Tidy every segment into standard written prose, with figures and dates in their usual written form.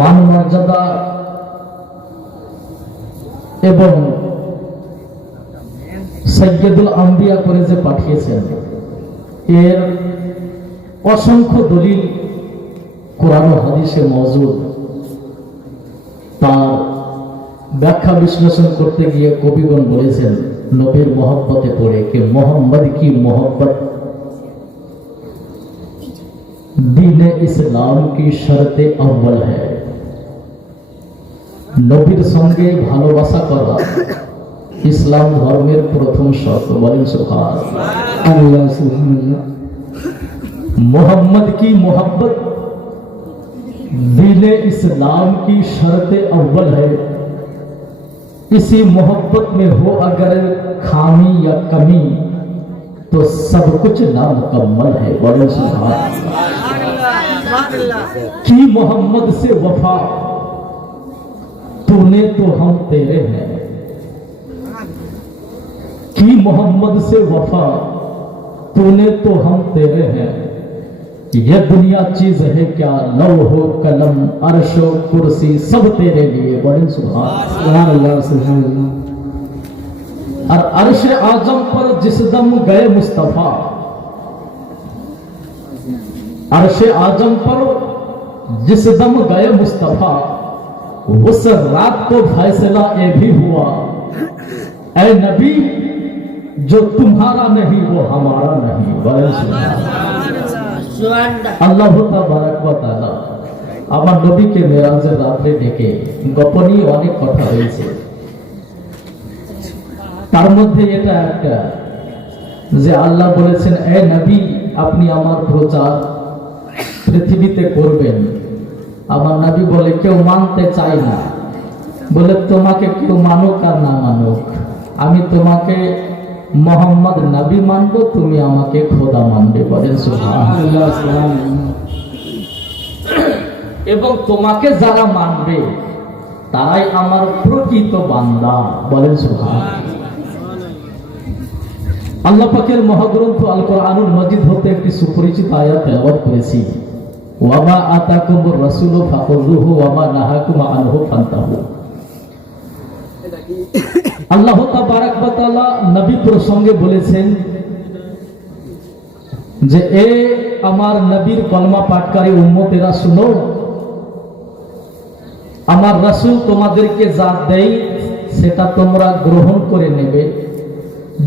মান মর্যাদা এবং সাইয়্যিদুল আম্বিয়া করে যে পাঠিয়েছেন, এর অসংখ্য দলিল কোরআন ও হাদিসে মওজুদ। তার ব্যাখ্যা বিশ্লেষণ করতে গিয়ে কবিগণ বলেছেন, নবীর মহব্বতে পড়ে कि मोहम्मद की मोहब्बत दीन इस्लाम की शर्त अव्वल है। নবীর সঙ্গে ভালোবাসা করা ইসলাম ধর্মের প্রথম শর্ত। বলেন সুবহানাল্লাহ। मोहम्मद की मोहब्बत दीन इस्लाम की शर्त अव्वल है। इसी मोहब्बत में हो अगर खामी या कमी तो सब कुछ नामुकम्मल है। बोलो सुभान अल्लाह। की मोहम्मद से वफा तूने तो हम तेरे हैं। की मोहम्मद से वफा तूने तो हम तेरे हैं। यह दुनिया चीज है क्या, लौह कलम अर्श कुर्सी सब तेरे लिए। बड़े सुभान अल्लाह। और अर्श आजम पर जिस दम गए मुस्तफा, अर्श आजम पर जिस दम गए मुस्तफा, उस रात को फैसला ये भी हुआ, ऐ नबी जो तुम्हारा नहीं वो हमारा नहीं। बड़े सुभान আল্লাহ তাবারাক ওয়া তাআলা আমার নবীকে মেরাজের রাতে ডেকে গোপনীয় অনেক কথা হয়েছে। তার মধ্যে এটা একটা যে আল্লাহ বলেছেন, এ নবী আপনি আমার প্রচার পৃথিবীতে করবেন। আমার নবী বলে কেউ মানতে চায় না, বলে তোমাকে কেউ মানুক আর না মানুক, আমি তোমাকে মোহাম্মদ নবী মানবো, তুমি আমাকে খোদা মানবে। বলেন সুবহানাল্লাহ। এবং তোমাকে যারা মানবে তারাই আমার প্রকৃত বান্দা। বলেন সুবহানাল্লাহ। আল্লাহ পাকের মহাগ্রন্থ আল কোরআনুল মাজিদ হতে একটি সুপরিচিত আয়াত তেলাওয়াত করেছি, ওয়া মা আতাকুমুর রাসূলু ফাখুযুহু ওয়া মা নাহাকুম আনহু ফান্তাহু। আল্লাহ তাবারাক ওয়া তাআলা নবী প্রসঙ্গে বলেছেন যে এ আমার নবীর কলমা পাঠকারী উম্মতেরা শুনো, আমার রাসূল তোমাদেরকে যা দেয় সেটা তোমরা গ্রহণ করে নেবে,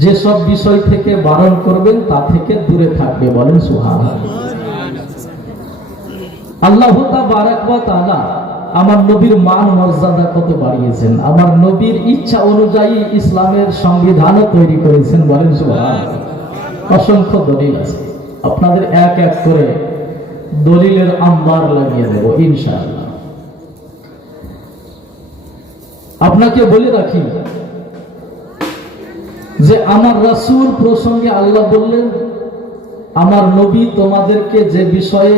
যেসব বিষয় থেকে বারণ করবেন তা থেকে দূরে থাকবে। বলেন সুবহানাল্লাহ। আল্লাহ তাবারাক ওয়া তাআলা আমার নবীর মান মর্যাদা কত বাড়িয়েছেন, আমার নবীর ইচ্ছা অনুযায়ী ইসলামের সংবিধানও তৈরি করেছেন। বলেন সুবহানাল্লাহ। অসংখ্য দলিল আছে, আপনাদের এক এক করে দলিলের আম্বার লাগিয়ে দেব ইনশাআল্লাহ। আপনাকে বলে রাখি যে আমার রাসূল প্রসঙ্গে আল্লাহ বললেন, আমার নবী তোমাদেরকে যে বিষয়ে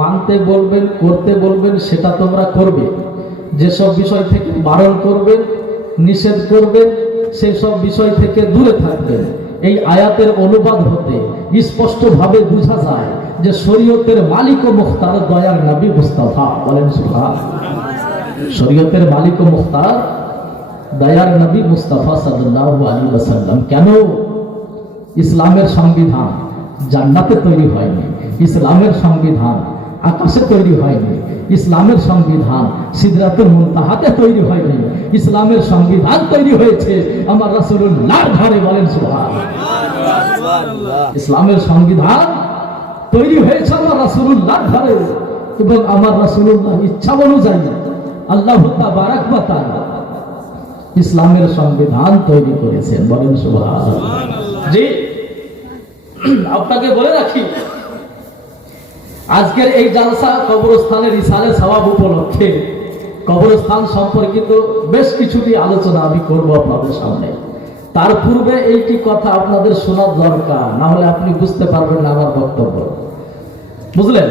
মানতে বলবেন করতে বলবেন সেটা তোমরা করবে, যেসব বিষয় থেকে বারণ করবেন নিষেধ করবেন সেই সব বিষয় থেকে দূরে থাকবেন। এই আয়াতের অনুবাদ হতে স্পষ্টভাবে বোঝা যায় যে শরীয়তের মালিক ও মুখতার দয়ার নবী মুস্তাফা। বলেন সুবহানাল্লাহ। শরীয়তের মালিক ও মুখতার দয়ার নবী মুস্তাফা সাল্লাল্লাহু আলাইহি ওয়াসাল্লাম। কেন? ইসলামের সংবিধান জান্নাতে তৈরি হয়নি, ইসলামের সংবিধান আকাশে তৈরি হয়নি, ইসলামের সংবিধান সিদরাতুল মুনতাহাতে তৈরি হয়নি, ইসলামের সংবিধান তৈরি হয়েছে আমার রাসূলুল্লাহর ঘরে। বলেন সুবহানাল্লাহ। ইসলামের সংবিধান তৈরি হয়েছে আমার রাসূলুল্লাহর ঘরে এবং আমার রাসূলুল্লাহ ইচ্ছা অনুযায়ী আল্লাহ তাবারাক ওয়া তাআলা ইসলামের সংবিধান তৈরি করেছেন। বলেন সুবহানাল্লাহ। জি আপনাকে বলে রাখি, আজকের এই জালসা কবরস্থানের ইসালে সওয়াব উপলক্ষে কবরস্থান সম্পর্কিত বেশ কিছুটি আলোচনা আমি করব আপনাদের সামনে। তার পূর্বে এইটি কথা আপনাদের শোনা দরকার, না হলে আপনি বুঝতে পারবেন না আমার বক্তব্য। বুঝলেন?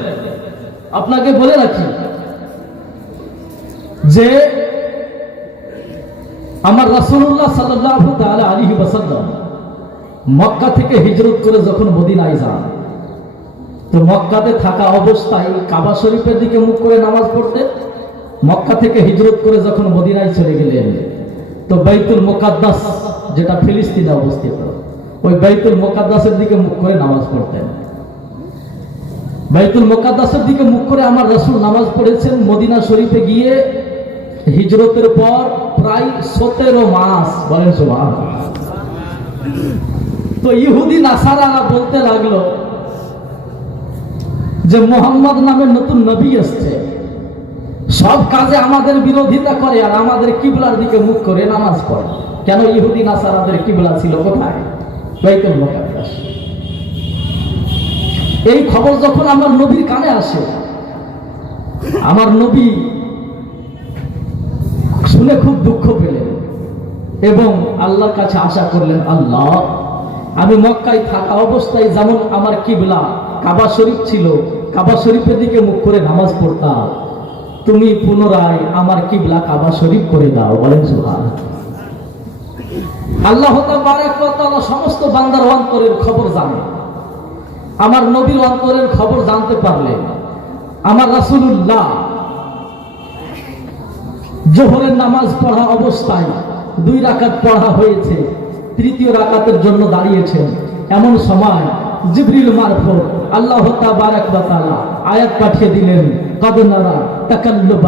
আপনাকে বলে রাখি যে আমার রাসূলুল্লাহ সাল্লাল্লাহু তাআলা আলাইহি ওয়াসাল্লাম মক্কা থেকে হিজরত করে যখন মদিনায় যান, তো মক্কাতে থাকা অবস্থায় কাবা শরীফের দিকে মুখ করে নামাজ পড়তেন মক্কা থেকে হিজরত করে যখন মদিনায় চলে গেলেন, তো বাইতুল মুকাদ্দাস যেটা ফিলিস্তিনে অবস্থিত, ওই বাইতুল মুকাদ্দাসের দিকে মুখ করে নামাজ পড়তেন। বাইতুল মুকাদ্দাসের দিকে মুখ করে আমার রাসূল নামাজ পড়েছেন মদিনা শরীফে গিয়ে হিজরতের পর প্রায় 17 মাস। বলেন সুবহানাল্লাহ। তো ইহুদি নাসারারা বলতে লাগলো যে মুহাম্মদ নামের নতুন নবী আসছে, সব কাজে আমাদের বিরোধিতা করে আর আমাদের কিবলার দিকে মুখ করে নামাজ পড়ে। কেন? ইহুদি নাসারাদের কিবলা ছিল কোথায়? বাইতুল মুকাদ্দাস। এই খবর যখন আমার নবীর কানে আসে, আমার নবী শুনে খুব দুঃখ পেলেন এবং আল্লাহর কাছে আশা করলেন, আল্লাহ, আমি মক্কায় থাকা অবস্থায় যেমন আমার কিবলা কাবা শরীফ ছিল, কাবা শরীফের দিকে মুখ করে নামাজ পড়তাম, তুমি পুনরায় আমার কিবলা কাবা শরীফ করে দাও। বলেন সুবহানাল্লাহ। আল্লাহ তাবারক ওয়া তাআলা সমস্ত বান্দার অন্তরের খবর জানেন। আমার নবীর অন্তরের খবর জানতে পারলেন। আমার রাসূলুল্লাহ জোহরের নামাজ পড়া অবস্থায় 2 রাকাত পড়া হয়েছে, 3য় রাকাতের জন্য দাঁড়িয়েছেন। এমন সময় জিবরিল মারফত আল্লাহ তাবারক ওয়া তাআলা আয়াত পাঠিয়ে দিলেন, قد نرى تقلب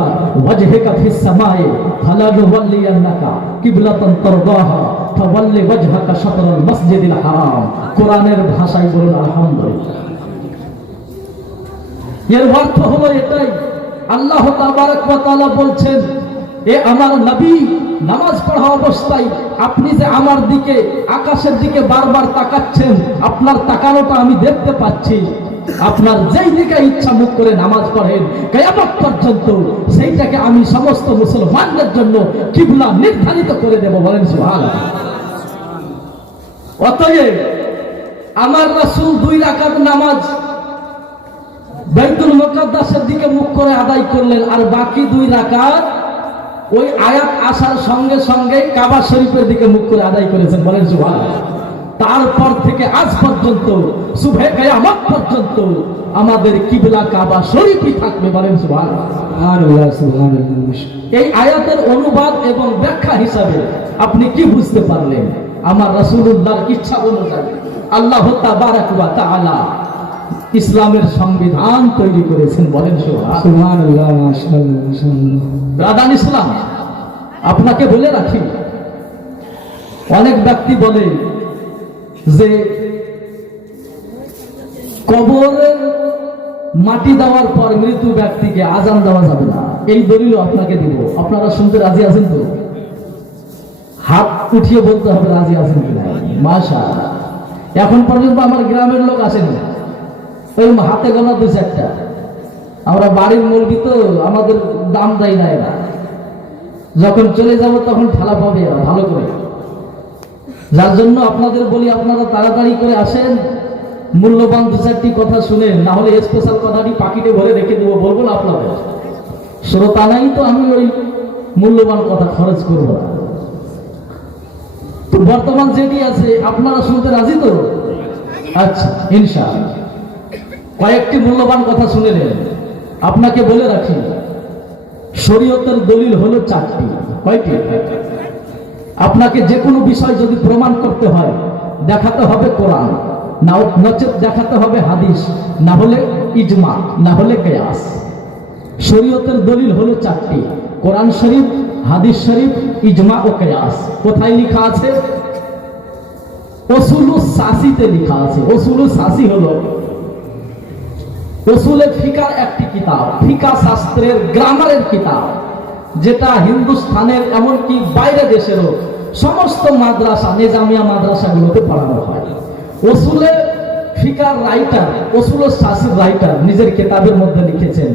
وجهك في السماء فلنولينك قبلة ترضاها فول وجهك شطر المسجد الحرام। কোরআনের ভাষায় বলুন আলহামদুলিল্লাহ। এর অর্থ হলো এটাই, আল্লাহ তাবারক ওয়া তাআলা বলছেন, এ আমার নবী, নামাজ পড়া অবস্থায় আপনি যে আমার দিকে আকাশের দিকে বারবার তাকাচ্ছেন, আপনার তাকানোটা আমি দেখতে পাচ্ছি। আপনার যেই দিকে ইচ্ছা মুখ করে নামাজ পড়েন কিয়ামত পর্যন্ত, সেইটাকে আমি সমস্ত মুসলমানদের জন্য কিবলা নির্ধারিত করে দেব। বলেন সুবহানাল্লাহ। অতএব আমার রাসূল 2 রাকাত নামাজ বাইতুল মুকাদ্দাসের দিকে মুখ করে আদায় করলেন, আর বাকি 2 রাকাত ওই আয়াত আসার সঙ্গে সঙ্গে কাবা শরীফের দিকে মুখ করে আদায় করেছেন। বলেন সুবহানাল্লাহ। তারপর থেকে আজ পর্যন্ত সুবহে কিয়ামত পর্যন্ত আমাদের কিবলা কাবা শরীফই থাকবে। বলেন সুবহানাল্লাহ। সুবহানাল্লাহ, সুবহানাল্লাহ। এই আয়াতের অনুবাদ এবং ব্যাখ্যা হিসাবে আপনি কি বুঝতে পারলেন? আমার রাসূলুল্লাহর ইচ্ছা অনুযায়ী আল্লাহ তাবারক ওয়া তাআলা ইসলামের সংবিধান তৈরি করেছেন। বলেন সুবহানাল্লাহ, মাশাআল্লাহ, মাশাআল্লাহ। রাদান ইসলাম আপনাকে বলে রাখি, অনেক ব্যক্তি বলে যে কবরের মাটি দেওয়ার পর মৃত ব্যক্তিকে আজান দেওয়া যাবে না। এই দলিল আপনাকে দিব। আপনারা শুনতে রাজি আছেন তো? হাত উঠিয়ে বলতে হবে রাজি আছেন কিনা। মাশাআল্লাহ। এখন পর্যন্ত আমার গ্রামের লোক আসেনি, ওই হাতে গোনা 2-4টা। আমরা বাড়ির মুরগি তো আমাদের দাম দেয় না এরা, যখন চলে যাব তখন ঠেলা পাবে এরা ভালো করে। যার জন্য আপনাদের বলি, আপনারা তাড়াতাড়ি করে আসেন, মূল্যবান 2-4টি কথা শুনেন, না হলে স্পেশাল কথাটি পাকিটে ভরে রেখে দেবো। বলবো না আপনাদের শ্রোতা নাই তো আমি ওই মূল্যবান কথা খরচ করবো না। তো বর্তমান যেটি আছে আপনারা শুনতে রাজি তো? আচ্ছা, ইনশাআল্লাহ কয়েকটি মূল্যবান কথা শুনে নেন। আপনাকে বলে রাখি, শরীয়তের দলিল হলো 4টি। কয়টি? আপনাকে যে কোনো বিষয় যদি প্রমাণ করতে হয়, দেখাতে হবে কোরআন, নচেত দেখাতে হবে হাদিস, না হলে ইজমা, না হলে কিয়াস। শরীয়তের দলিল হলো 4টি, কোরআন শরীফ, হাদিস শরীফ, ইজমা ও কিয়াস। কোথায় লেখা আছে? উসুলুস সাসিতে লেখা আছে। উসুলুস সাসি হলো উসুলে ফিকার একটি কিতাব, ফিকা শাস্ত্রের গ্রামারের কিতাব, যেটা হিন্দুস্তানের এমনকি বাইরে দেশেরও সমস্ত মাদ্রাসা, নিজামিয়া মাদ্রাসাগুলোতে পড়ানো হয়। উসুলে ফিকার রাইটার, উসুলুস সাসির রাইটার নিজের কিতাবের মধ্যে লিখেছেন,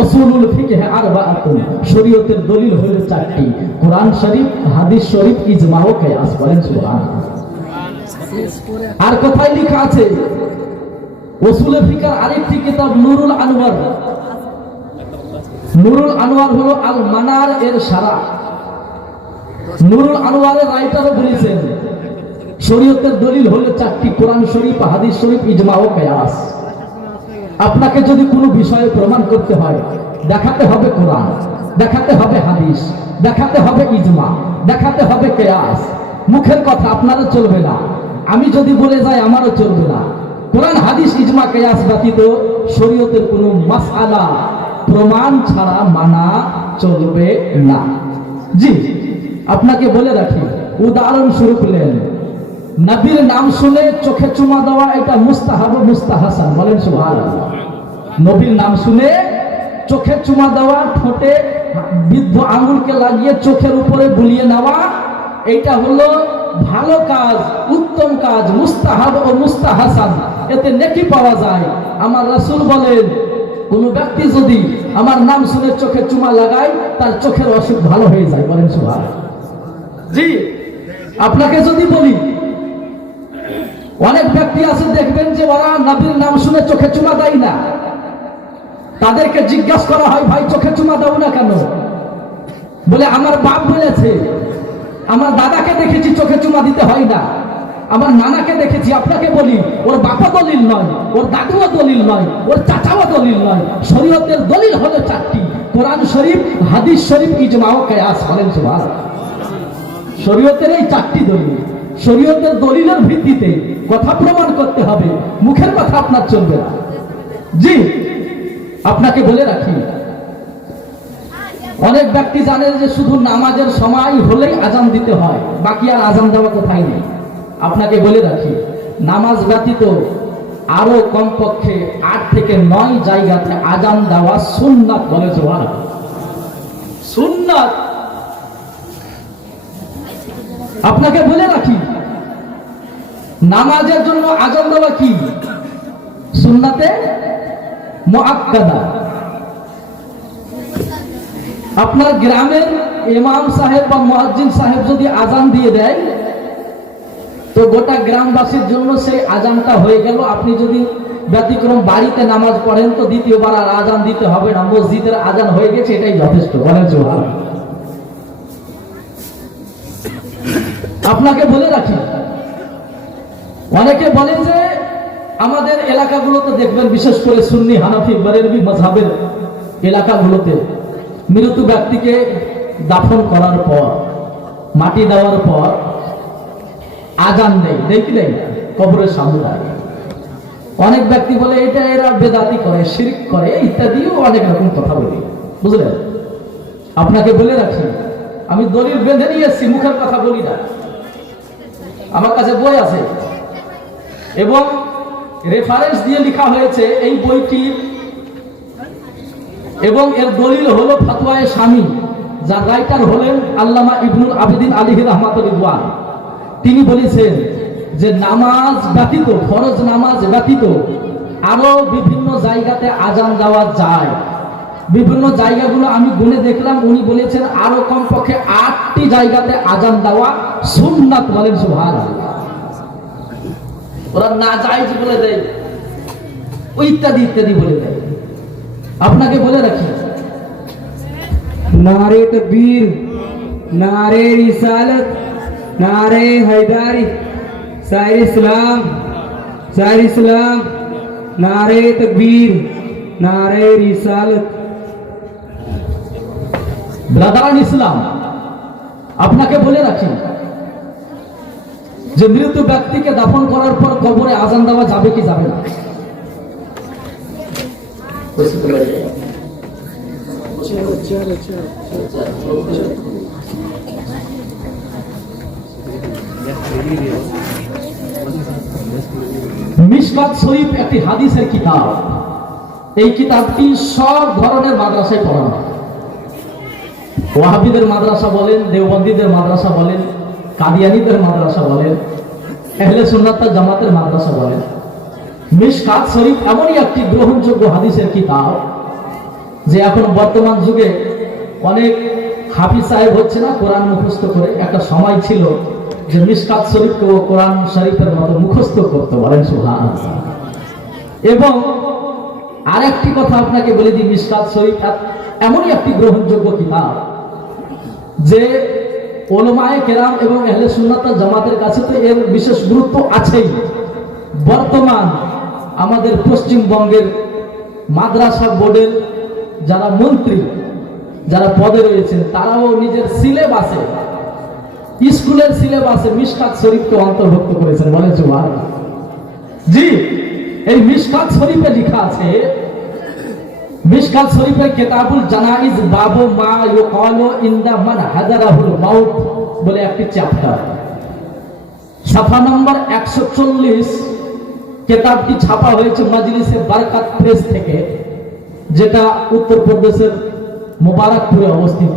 উসুলুল ফিকহ আরবাআতুন, শরীয়তের দলিল হলো 4টি, কোরআন শরীফ, হাদিস শরীফ, ইজমা ও কিয়াস। বলেন সুবহানাল্লাহ। আর কোথায় লেখা আছে? উসুলে ফিকার আরেকটি কিতাব নুরুল আনওয়ার। নুরুল আনওয়ার হলো আল মানার এর সারা। নুরুল আনওয়ারের রাইটারও বলেছেন শরীয়তের দলিল হলো 4টি, কোরআন শরীফ, হাদিস শরীফ, ইজমা ও কিয়াস। আপনাকে যদি কোনো বিষয়ে প্রমাণ করতে হয়, দেখাতে হবে কোরআন, দেখাতে হবে হাদিস, দেখাতে হবে ইজমা, দেখাতে হবে কিয়াস। মুখের কথা আপনারও চলবে না, আমি যদি বলে যাই আমারও চলবে না। কোরআন হাদিস ইজমা কিয়াস ব্যতীত শরীয়তের কোনো মাসআলা প্রমাণ ছাড়া মানা চলবে না। জি, আপনাকে বলে রাখি, উদাহরণস্বরূপ নেন, নবীর নাম শুনে চোখে চুমা দেওয়া এটা মুস্তাহাব মুস্তাহাসান, বলেন সুবহানাল্লাহ। নবীর নাম শুনে চোখে চুমা দেওয়া, ঠোঁটে বৃদ্ধ আঙুলকে লাগিয়ে চোখের উপরে বুলিয়ে নেওয়া, এটা হলো ভালো কাজ, উত্তম কাজ, মুস্তাহাব ও মুস্তাহাসান, এতে নেকি পাওয়া যায়। আমার রাসূল বলেন, কোন ব্যক্তি যদি আমার নাম শুনে চোখে চুমা লাগায় তার চোখের অসুখ ভালো হয়ে যায়, বলেন সুবহানাল্লাহ। জি, আপনাকে যদি বলি, অনেক ব্যক্তি আছে দেখবেন যে ওরা নবীর নাম শুনে চোখে চুমা দেয় না, তাদেরকে জিজ্ঞাসা করা হয়, ভাই চোখে চুমা দাও না কেন? বলে আমার বাপ বলেছে, আমার দাদাকে দেখেছি চোখে চুমা দিতে হয় না, আমার নানাকে দেখেছি। আপনাকে বলি, ওর বাপা দলিল নয়, ওর দাদুও দলিল নয়, ওর চাচাও দলিল নয়। শরীয়তের দলিল হলো চারটি: কোরআন শরীফ, হাদিস শরীফ, ইজমা ও কিয়াস, বলেন সুবহানাল্লাহ। শরীয়তের এই চারটি দলিল, শরীয়তের দলিলের ভিত্তিতে কথা প্রমাণ করতে হবে, মুখের কথা আপনার চলবে না। জি, আপনাকে বলে রাখি, অনেক ব্যক্তি জানেন যে শুধু নামাজের সময় হলেই আজান দিতে হয়, বাকি আর আজান দেওয়া কোথায় নেই। আপনাকে বলে রাখি, নামাজ ব্যতীত আরো কমপক্ষে 8 থেকে 9 জায়গাতে আজান দেওয়া সুন্নাত, বলে সুবহানাল্লাহ, সুন্নাত। আপনাকে বলে রাখি, নামাজের জন্য আজান দেওয়া কি? সুন্নাতে মুআক্কাদা। আপনার গ্রামের ইমাম সাহেব বা মুয়াজ্জিন সাহেব যদি আজান দিয়ে দেয় তো গোটা গ্রামবাসীর জন্য সেই আজানটা হয়ে গেল। আপনি যদি ব্যতিক্রম বাড়িতে নামাজ পড়েন তো দ্বিতীয়বার আর আজান দিতে হবে না, মসজিদের আজান হয়ে গেছে, এটাই যথেষ্ট, বলেন সুবহানাল্লাহ। আপনাকে বলে রাখি, অনেকে বলেন যে আমাদের এলাকাগুলোতে দেখবেন, বিশেষ করে সুন্নি হানাফি বেরেলভি মাযহাবের এলাকাগুলোতে মৃত ব্যক্তিকে দাফন করার পর, মাটি দেওয়ার পর আজান দেয়, দেখলেন কবরের সামনে দাঁড়িয়ে। অনেক ব্যক্তি বলে এটা এরা বেদাতি করে, শিরক করে, ইত্যাদিও অনেক রকম কথা বলি, বুঝলেন। আপনাকে বলে রাখি, আমি দলিল বেঁধে নিয়ে এসেছি, মুখের কথা বলি না। আমার কাছে বই আছে এবং রেফারেন্স দিয়ে লেখা হয়েছে এই বইটি, এবং এর দলিল হলো ফতোয়ায়ে শামী, যার রাইটার হলেন আল্লামা ইবনুল আবিদিন আলাইহি রাহমাতুল্লাহ। তিনি বলেছেন যে নামাজ ব্যতীত, ফরজ নামাজ ব্যতীত আরো বিভিন্ন জায়গাতে আজান দেওয়া যায়। বিভিন্ন জায়গাগুলো আমি গুনে দেখলাম, উনি বলেছেন আরো কমপক্ষে 8টি জায়গাতে আজান দেওয়া সুন্নাত, বলেন সুবহানাল্লাহ। ওরা না জায়েজ বলে দেয়, ওই ইত্যাদি ইত্যাদি বলে দেয়। আপনাকে বলে রাখি, नारे तकबीर, नारे रिसालत, नारे हैदारी, शायर इस्लाम, नारे तकबीर, नारे रिसालत। ব্রাদারান ইসলাম, আপনাকে বলে রাখি যে মৃত ব্যক্তিকে দাফন করার পর কবরে আজান দেওয়া যাবে কি যাবে না? মিশকাত শরীফ একটি হাদিসের কিতাব। এই কিতাবটি সব ধরনের মাদ্রাসায় পড়ানো হয়। ওয়াহাবিদের মাদ্রাসা বলেন, দেওবন্দীদের মাদ্রাসা বলেন, কাদিয়ানীদের মাদ্রাসা বলেন, আহলে সুন্নাত ওয়াল জামাতের মাদ্রাসা বলেন। মিশকাত শরীফ এমনই একটি গ্রহণযোগ্য হাদিসের কিতাব যে এখন বর্তমান যুগে অনেক হাফিজ সাহেব হচ্ছে না কোরআন মুখস্থ করে। একটা সময় ছিল যে মিশকাত শরীফকে ও কোরআন শরীফের মতো মুখস্থ করতে, বলেন সুবহানাল্লাহ। এবং আরেকটি কথা আপনাকে বলে দিই, মিশকাত শরীফ এমনই একটি গ্রহণযোগ্য কিতাব যে উলামায়ে কেরাম এবং আহলে সুন্নাত ওয়াল জামাতের কাছে তো এর বিশেষ গুরুত্ব আছেই। বর্তমান আমাদের পশ্চিমবঙ্গের মাদ্রাসা বোর্ডের যারা মন্ত্রী, যারা পদে রয়েছেন, তারাও নিজের সিলেবাসে, স্কুলের সিলেবাসে মিশকাত শরীফকে অন্তর্ভুক্ত করেছেন। বলেন সুবহানাল্লাহ। জি, এই মিশকাত শরীফে লেখা আছে, মিশকাত শরীফের কিতাবুল জানাইজ বাবু মা ইউকালু ইনদা মান হাদারাহুল মাউত বলে একটি চ্যাপ্টার, সাফা নম্বর 140। কিতাবটি ছাপা হয়েছে মজলিসে বরকত প্রেস থেকে, যেটা উত্তরপ্রদেশের মুবারকপুরে অবস্থিত।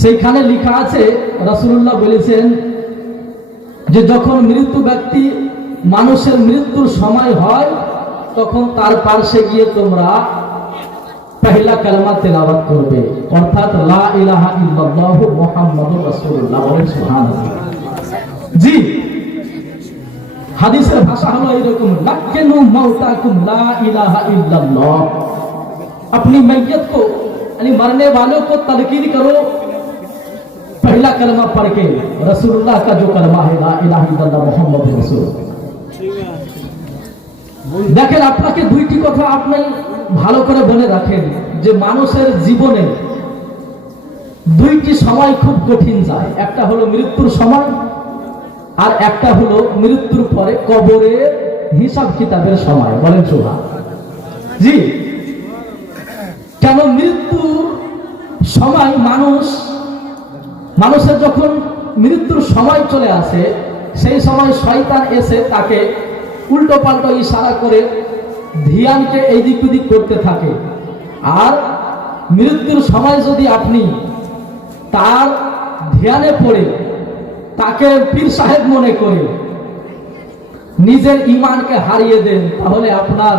সেইখানে লেখা আছে, রাসূলুল্লাহ বলেছেন যে যখন মৃত্যু ব্যক্তি, মানুষের মৃত্যুর সময় হয়, তখন তার পাশে গিয়ে তোমরা পহলা কালমা তেলাওয়াত করবে, অর্থাৎ লা ইলাহা ইল্লাল্লাহু মুহাম্মাদুর রাসূলুল্লাহ। বলেন সুবহানাল্লাহ। জি, হাদিসের ভাষা হলো এরকম, লাক্কিনু মাউতাকুম লা ইলাহা इल्लल्लाह। अपनी मैयत को यानी मरने वालों को तलकीन करो पहला कलमा पढ़ के, रसूलुल्लाह का जो कलमा है ला इलाहा इल्लल्लाह मुहम्मदुर रसूल। দেখেন, আপনাকে দুইটি কথা আপনি ভালো করে বলে রাখেন যে মানুষের জীবনে দুইটি সময় খুব কঠিন যায়, একটা হলো মৃত্যুর সময়, আর একটা হলো মৃত্যুর পরে কবরের হিসাব কিতাবের সময়। বলেন সুবহানাল্লাহ। জি, কেন মৃত্যুর সময় মানুষের যখন মৃত্যুর সময় চলে আসে, সেই সময় শয়তান এসে তাকে উল্টো পাল্টো ইশারা করে ধ্যানকে এইদিক ওদিক করতে থাকে। আর মৃত্যুর সময় যদি আপনি তার ধ্যানে পড়ে তাকে পীর সাহেব মনে করে নিজের ঈমানকে হারিয়ে দেন, তাহলে আপনার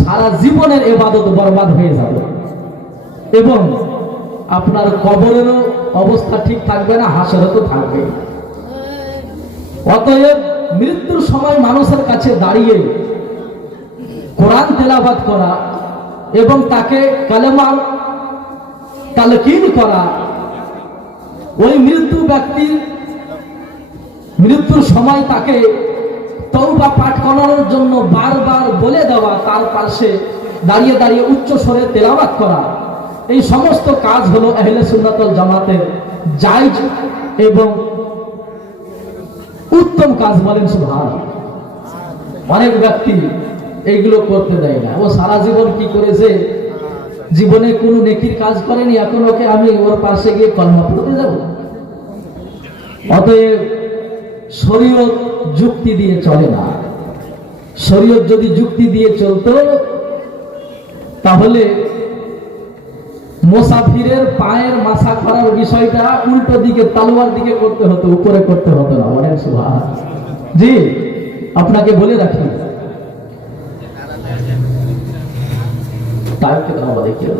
সারা জীবনের ইবাদত বরবাদ হয়ে যাবে এবং আপনার কবরেরও অবস্থা ঠিক থাকবে না, হাসরেও তো থাকবে। অতএব মৃত্যুর সময় মানুষের কাছে দাঁড়িয়ে কোরআন তেলাওয়াত করা এবং তাকে কালেমা তালকিন করা, ওই মৃত্যু ব্যক্তির মৃত্যুর সময় তাকে তওবা পাঠ করানোর জন্য বারবার বলে দেওয়া, তার পাশে দাঁড়িয়ে দাঁড়িয়ে উচ্চ স্বরে তেলাওয়াত করা, এই সমস্ত কাজ হলো আহলে সুন্নাত ওয়াল জামাতের জায়েজ এবং উত্তম কাজ। বলেন সুবহানাল্লাহ। অনেক ব্যক্তি এইগুলো করতে দেয় না, ও সারা জীবন কি করেছে, জীবনে কোনো নেকির কাজ করেনি, এখন ওকে আমি ওর পাশে গিয়ে কলমা পড়তে যাব? অতএব শরীয়ত যুক্তি দিয়ে চলে না। শরীয়ত যদি যুক্তি দিয়ে চলতো, তাহলে মুসাফিরের পায়ের মাসা করার বিষয়টা উল্টো দিকে, তালুয়ার দিকে করতে হতো, উপরে করতে হতো না। বলেন সুবহানাল্লাহ। জি, আপনাকে বলে রাখি, टाइम कितना हुआ देखिए,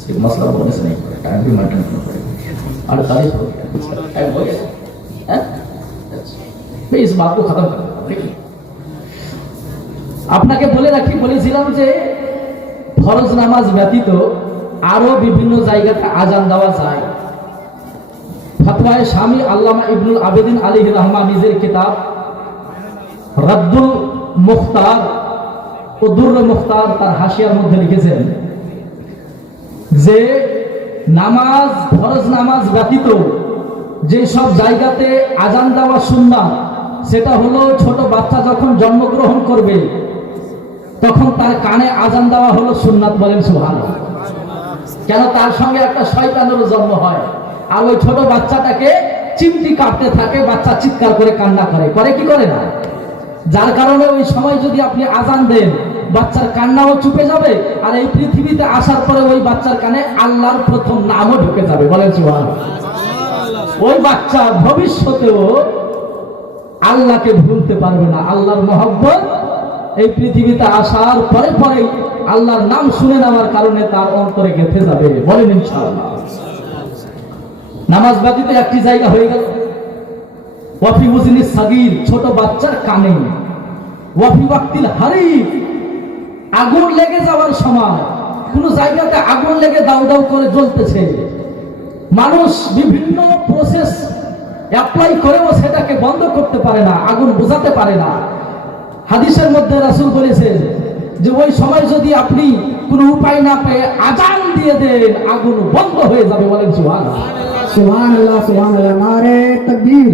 सिर्फ मसला बोलने से नहीं, टाइम भी मेंटेन करना पड़ेगा। 48 हो गया, टाइम हो गया है? मैं इस बात को खत्म कर देता हूं। देखिए, আপনাকে বলে রাখি, বলেছিলাম যে ফরজ নামাজ ব্যতীত আরো বিভিন্ন জায়গাতে আজান দেওয়া যায়। ফতোয়ায়ে শামী আল্লামা ইবনুল আবেদিন আলাইহির রহমান নিজের কিতাব রাদ্দুল মুখতার ও দুররুল মুখতার তার হাসিয়ার মধ্যে লিখেছেন যে নামাজ, ফরজ নামাজ ব্যতীত যে সব জায়গাতে আজান দেওয়া সুন্নাত, সেটা হলো ছোট বাচ্চা যখন জন্মগ্রহণ করবে তখন তার কানে আজান দেওয়া হলো সুন্নাত। বলেন সুবহানাল্লাহ। কেন? তার সঙ্গে একটা শয়তানেরও জন্ম হয়, আর ওই ছোট বাচ্চাটাকে চিমটি কাটতে থাকে, বাচ্চা চিৎকার করে কান্না করে কি করে না? যার কারণে ওই সময় যদি আপনি আজান দেন, বাচ্চার কান্নাও চুপে যাবে, আর এই পৃথিবীতে আসার পরে ওই বাচ্চার কানে আল্লাহর প্রথম নামও ঢুকে যাবে। বলেন সুবহানাল্লাহ। ওই বাচ্চা ভবিষ্যতেও আল্লাহকে ভুলতে পারবে না। আল্লাহর মহব্বত এই পৃথিবীতে আসার পরে পরে আল্লাহর নাম শুনে নেওয়ার কারণে তার অন্তরে গেঁথে যাবে। বলেন ইনশাআল্লাহ। নামাজ ব্যতীত একটি জায়গা হয়ে গেল ওয়াফি উযনি সাগীর, ছোট বাচ্চার কানে। ওয়াফি ওয়াক্তিল হারিফ, আগুন লেগে যাওয়ার সময়, কোন জায়গাতে আগুন লেগে দাউ দাউ করে জ্বলতেছে, মানুষ বিভিন্ন প্রসেস অ্যাপ্লাই করেও সেটাকে বন্ধ করতে পারে না, আগুন বোঝাতে পারে না। হাদিসের মধ্যে রাসূল বলেছেন যে ওই সময় যদি আপনি কোনো উপায় না পেয়ে আজান দিয়ে দেন, আগুন বন্ধ হয়ে যাবে। বলেন সুবহানাল্লাহ। सुभान अल्लाह नारे तकबीर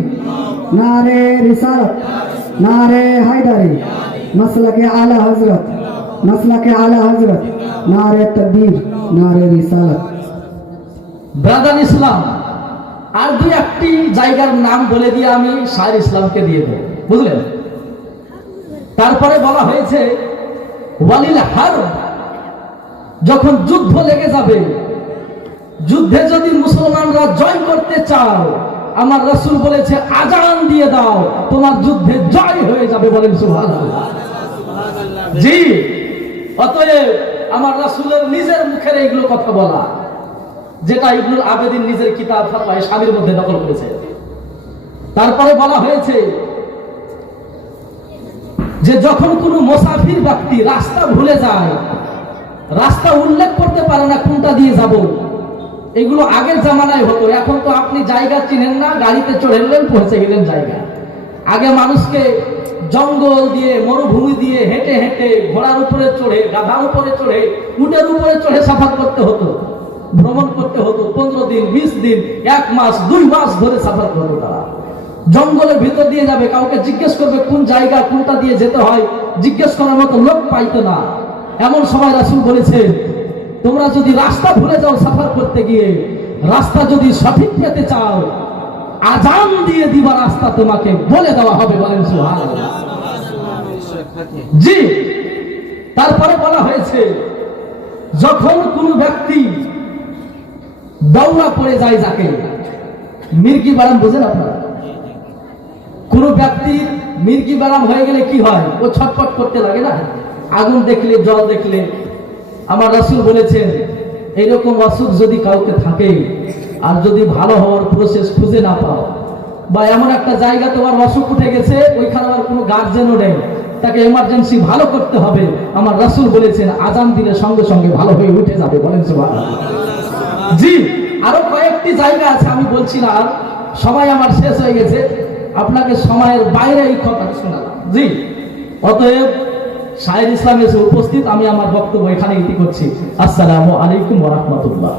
नारे रिसालत नारे हैदरी मसलके आला हजरत नारे तकबीर नारे रिसालत। ব্রাদার ইসলাম আর দুই একটি জায়গার নাম বলে দিয়ে আমি শাহের ইসলামকে দিয়ে দেব, বুঝলেন? তারপরে বলা হয়েছে ওয়ালিল হারব, যখন যুদ্ধ লেগে যাবে, যুদ্ধে যদি মুসলমানরা জয় করতে চাও, আমার রাসূল বলেছে আজান দিয়ে দাও, তোমার যুদ্ধে জয় হয়ে যাবে। বলেন সুবহানাল্লাহ। জি, অতএব আমার রাসূলের নিজের মুখের এইগুলো কথা বলা, যেটা ইবনুল আবেদিন নিজের কিতাব ফাতওয়া শামির মধ্যে নকল করেছে। তারপরে বলা হয়েছে যে যখন কোনো মুসাফির ব্যক্তি রাস্তা ভুলে যায়, রাস্তা উল্লেখ করতে পারে না কোনটা দিয়ে যাব, এগুলো আগের জামানায় হতো। এখন তো আপনি জায়গা চিনেন না, গাড়িতে চড়ে এলেন, পৌঁছে গেলেন জায়গা। আগে মানুষকে জঙ্গল দিয়ে, মরুভূমি দিয়ে হেঁটে হেঁটে, ঘোড়ার উপরে চড়ে, গাধার উপরে চড়ে, উটের উপরে চড়ে সাফার করতে হতো, ভ্রমণ করতে হতো। 15 দিন, 20 দিন, 1 মাস, 2 মাস ধরে সাফার করতো। তারা জঙ্গলের ভিতর দিয়ে যাবে, কাউকে জিজ্ঞেস করবে কোন জায়গা, কোনটা দিয়ে যেতে হয়, জিজ্ঞেস করার মতো লোক পাইতো না। এমন সময় রাসূল বলেছে, তোমরা যদি রাস্তা ভুলে যাও সাফার করতে গিয়ে, রাস্তা যদি সঠিক পেতে চাও, আজান দিয়ে দিবা, রাস্তা তোমাকে বলে দেওয়া হবে। বলেন সুবহানাল্লাহ। জি, তারপরে বলা হয়েছে যখন কোনো ব্যক্তি দৌড়া পড়ে যায়, যাকে মির্গি বারাম বোঝেন আপনারা, কোন ব্যক্তির মির্গি বারাম হয়ে গেলে কি হয়, ও ছটফট করতে লাগে না, আগুন দেখলে, জল দেখলে। আমার রাসূল বলেছেন এইরকম অসুখ যদি কাউকে থাকে, আর যদি ভালো হওয়ার প্রসেস খুঁজে না পাও, বা এমন একটা জায়গা তোমার অসুখ উঠে গেছে, ওইখানে আর কোনো গার্জেনও নেই, তাকে এমার্জেন্সি ভালো করতে হবে, আমার রাসূল বলেছেন আজান দিলে সঙ্গে সঙ্গে ভালো হয়ে উঠে যাবে। বলেন সুবহানাল্লাহ। জি, আরো কয়েকটি জায়গা আছে, আমি বলছি না, আর সময় আমার শেষ হয়ে গেছে, আপনাকে সময়ের বাইরে এই কথা শোনালাম। জি, অতএব শাহের ইসলাম এসে উপস্থিত, আমি আমার বক্তব্য এখানে ইতি করছি। আসসালামু আলাইকুম ওয়া রাহমাতুল্লাহ।